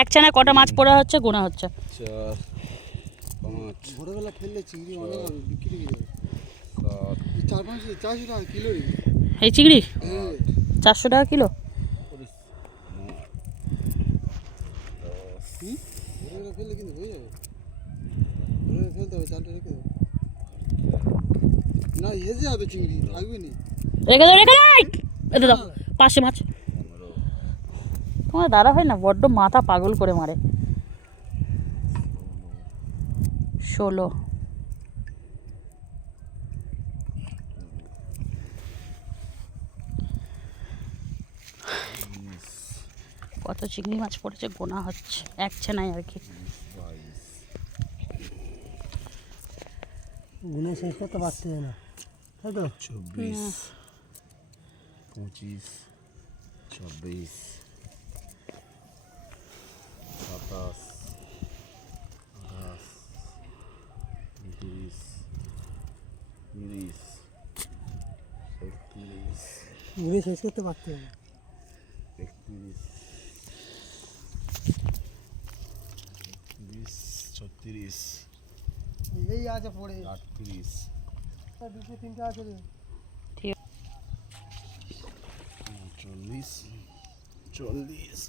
এক ছানায় কটা মাছ পড়া হচ্ছে গোনা হচ্ছে। 4 5 ভোরবেলা ফেললে চিংড়ি অনেক হবে, বিক্রি হয়ে যাবে। 7 400 টাকা কিলো রে। এই চিংড়ি হ্যাঁ 400 টাকা কিলো। ভোরবেলা ফেললে কিন্তু হয়ে যাবে। ভোরবেলা ফেলতে হবে, চালটা রেখে দেবো। না হেজে যাবে চিংড়ি, থাকবে না। রেখে দাও রেখে দাও, এতে দাও পাশে মাছ। তোমার দাদা হয় না বড্ড মাথা পাগল করে মারে। 16 কত চিংড়ি মাছ পড়েছে গোনা হচ্ছে, এক ছানায় আর কি। গুনে শেষ করতে পারছে না, তাই তো? 24 25 26 27 28 29 30 31 গুনে শেষ করতে পারছে না। 31 20 36 এই আছে পড়ে 38 দুটো তিনটে আছে রে। 40 40